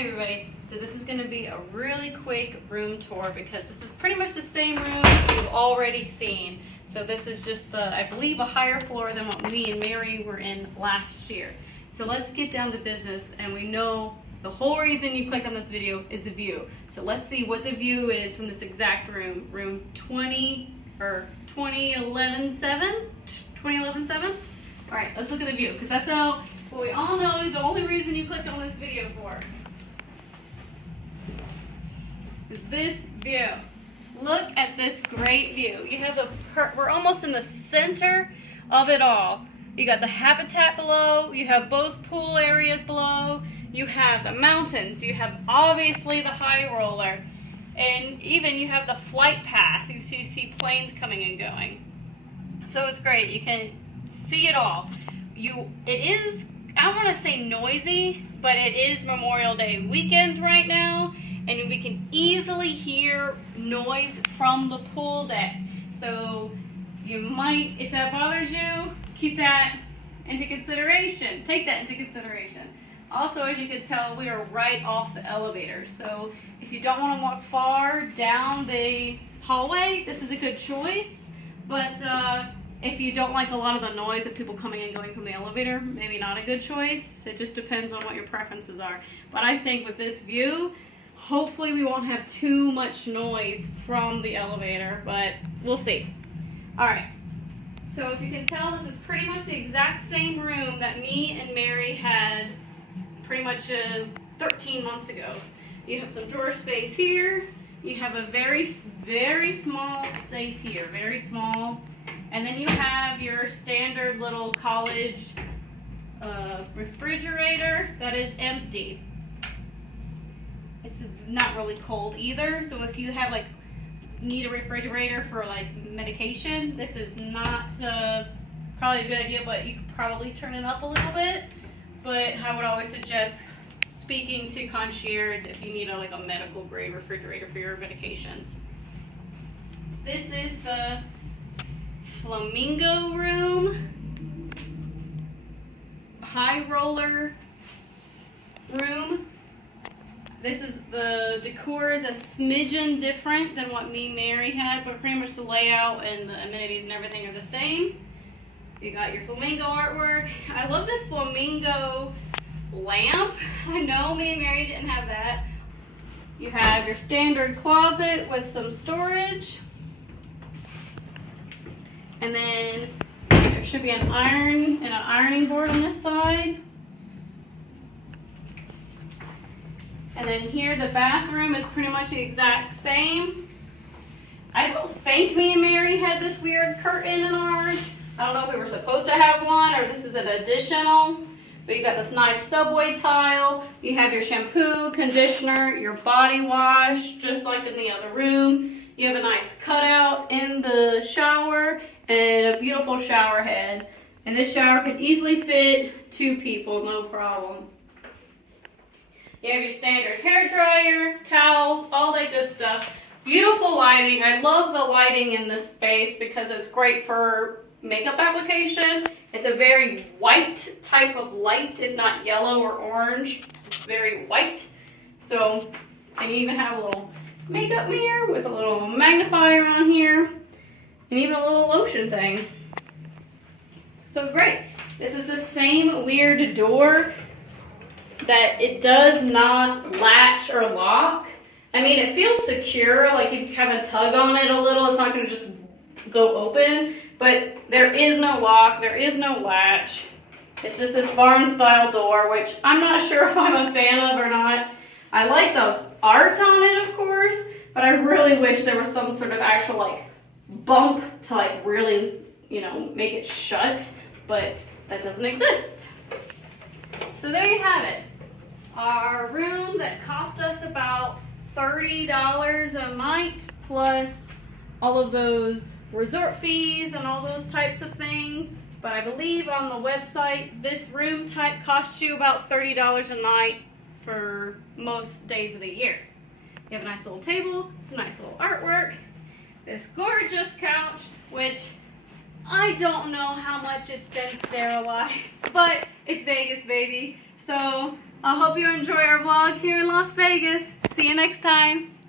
Hi everybody, so this is going to be a really quick room tour because this is pretty much the same room you've already seen. So this is just, I believe, a higher floor than what me and Mary were in last year. So let's get down to business, and we know the whole reason you clicked on this video is the view. So let's see what the view is from this exact room, room 2011-7? All right, let's look at the view, because that's what we all know the only reason you clicked on this video for. Is this view. Look at this great view. You have we're almost in the center of it all. You got the habitat below, you have both pool areas below, you have the mountains, you have obviously the high roller, and even you have the flight path. You see planes coming and going. So it's great. You can see it all. It is, I don't want to say noisy, but it is Memorial Day weekend right now, and we can easily hear noise from the pool deck. So you might, if that bothers you, keep that into consideration. Take that into consideration. Also, as you can tell, we are right off the elevator. So if you don't want to walk far down the hallway, this is a good choice. But if you don't like a lot of the noise of people coming and going from the elevator, maybe not a good choice. It just depends on what your preferences are. But I think with this view, hopefully we won't have too much noise from the elevator, but we'll see. All right, so if you can tell, this is pretty much the exact same room that me and Mary had pretty much 13 months ago. You have some drawer space here. You have a very, very small safe here, very small. And then you have your standard little college refrigerator that is empty. It's not really cold either, so if you have need a refrigerator for medication, this is not probably a good idea, but you could probably turn it up a little bit. But I would always suggest speaking to concierge if you need a medical grade refrigerator for your medications. This is the Flamingo room, high roller room. The decor is a smidgen different than what me and Mary had, but pretty much the layout and the amenities and everything are the same. You got your flamingo artwork. I love this flamingo lamp. I know me and Mary didn't have that. You have your standard closet with some storage. And then there should be an ironing board on this side. And then here the bathroom is pretty much the exact same. I don't think me and Mary had this weird curtain in ours. I don't know if we were supposed to have one or this is an additional. But you got this nice subway tile. You have your shampoo, conditioner, your body wash, just like in the other room. You have a nice cutout in the shower and a beautiful shower head. And this shower could easily fit 2 people, no problem. You have your standard hair dryer, towels, all that good stuff. Beautiful lighting. I love the lighting in this space because it's great for makeup application. It's a very white type of light. It's not yellow or orange. It's very white. So, and you even have a little makeup mirror with a little magnifier on here. And even a little lotion thing. So great. This is the same weird door that it does not latch or lock. I mean, it feels secure, like if you kind of tug on it a little, it's not going to just go open. But there is no lock, there is no latch. It's just this barn-style door, which I'm not sure if I'm a fan of or not. I like the art on it, of course, but I really wish there was some sort of actual bump to really, make it shut, but that doesn't exist. So there you have it. Our room that cost us about $30 a night, plus all of those resort fees and all those types of things. But I believe on the website, this room type costs you about $30 a night for most days of the year. You have a nice little table, some nice little artwork, this gorgeous couch, which I don't know how much it's been sterilized, but it's Vegas, baby. So I hope you enjoy our vlog here in Las Vegas. See you next time.